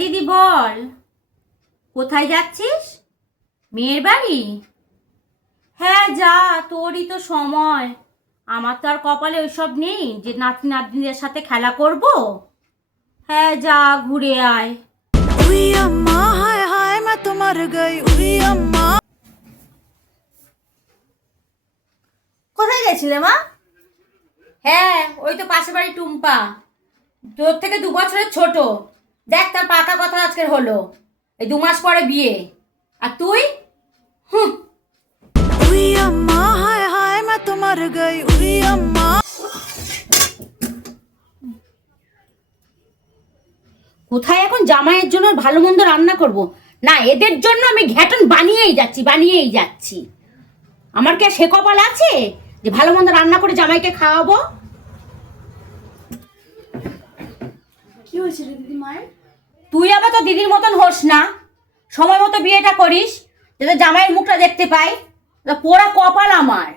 দিদি বল, কোথায় যাচ্ছিস? মেয়ের বাড়ি? হ্যাঁ যা, তোরই তো সময়। আমার তো আর কপালে ওইসব নেই যে নাতি নাতনিদের সাথে খেলা করব। হ্যাঁ যা, ঘুরে আয়। উই আম্মা হায় হায় मैं तो मर गई উই আম্মা। কোথায় গেছিলে মা? হ্যাঁ ওই তো পাশের বাড়ি টুম্পা, তোর থেকে 2 বছরের ছোট। দেখ তার পাকা কথা আজকের হলো, এই 2 মাস পরে বিয়ে। আর তুই? হুঁ। উই আম্মা হায় হায় मैं तो मर गई উই আম্মা। কোথায় এখন জামাইয়ের জন্য ভালো মন্দ রান্না করব? না, এদের জন্য আমি ঘ্যাটন বানিয়েই যাচ্ছি। আমার কি আর সে কপাল আছে যে ভালো মন্দ রান্না করে জামাইকে খাওয়াবো? কি হয়েছিল দিদি মায়ের? তুই আবার তো দিদির মতন হোস না, সময় মতো বিয়েটা করিস যাতে জামাইয়ের মুখটা দেখতে পাই। পোড়া কপাল আমার।